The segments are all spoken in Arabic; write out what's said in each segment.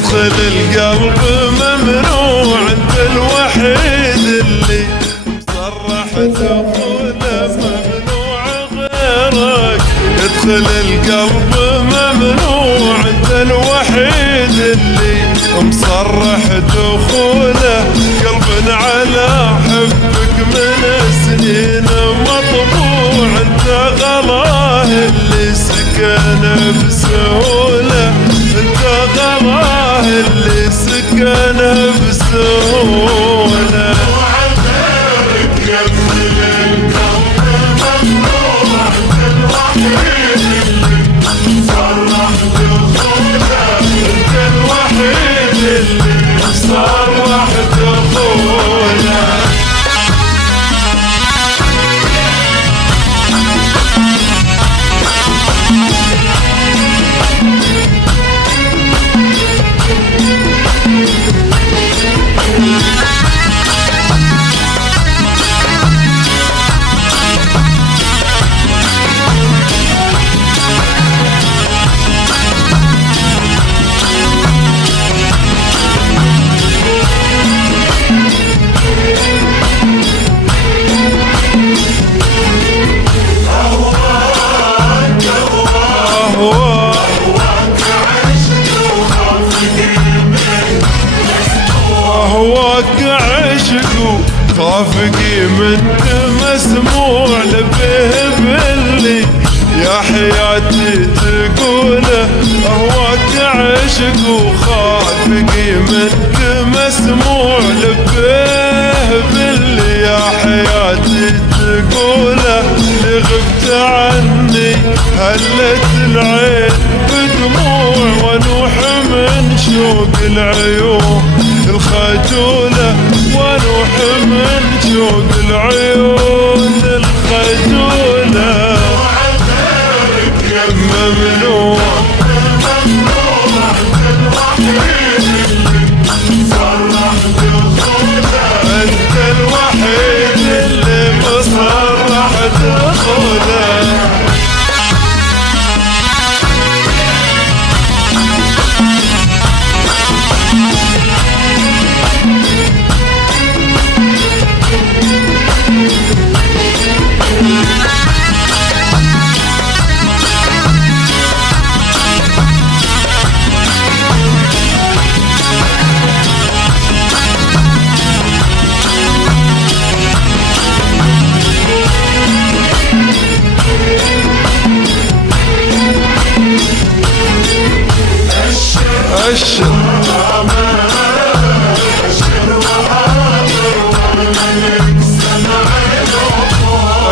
يدخل القلب ممنوع، انت الوحيد اللي مصرح دخوله ممنوع غيرك. يدخل القلب ممنوع، انت الوحيد اللي مصرح دخوله. قلبنا على حبك من سنين مطبوع، انت غلاه اللي سكن بسهوله، انت غلاه اللي سكن بسهوله. أهواك عشق خافقي منك مسموع لبه باللي يا حياتي تقوله. أهواك عشق وخافقي منك مسموع لبه باللي يا حياتي تقوله. اللي غبت عني هلت العين بدموع، ونوح من شوق العيون الخجولة، ونوح من شوق العيون الخجولة. ممنوع انت الوحيد اللي مصرح دخوله.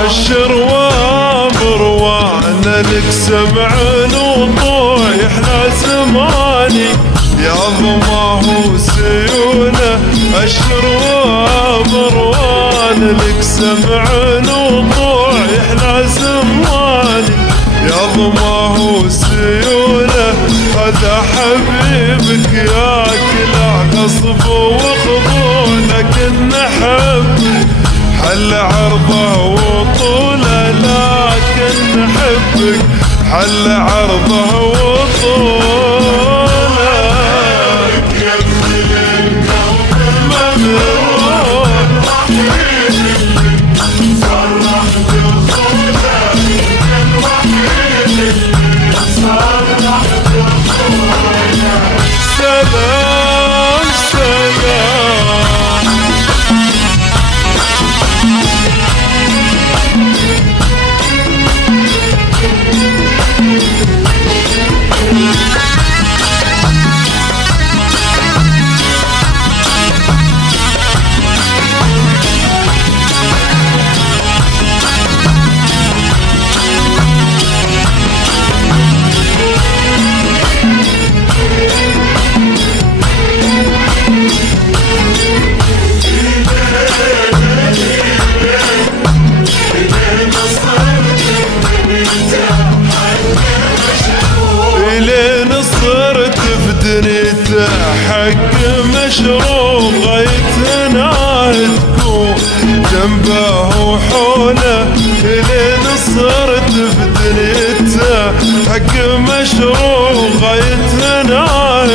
أشر وامر وانا لك سمع وضوع، يحلى زماني يا ضماه وسيونه. أشر وامر وانا لك سمع وضوع، يحلى زماني يا ضماه وسيونه. هذا حبيبك ياكل غصب وخضوع، لكن حبك حل عرضه وطوله، لكن حبك حل عرضه وطوله. سلام سلام دنيته حق مشروع، غايتنا تكون جنبه وحوله. لين صرت بدنيته حق مشروع، غايتنا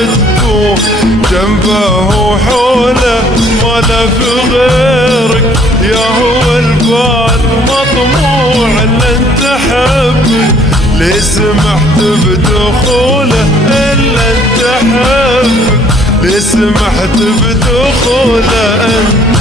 تكون سولف غيرك يا هو البال مطموع الا انت حبك ليه سمحت بدخوله الا انت حبك ليه سمحت بدخوله انت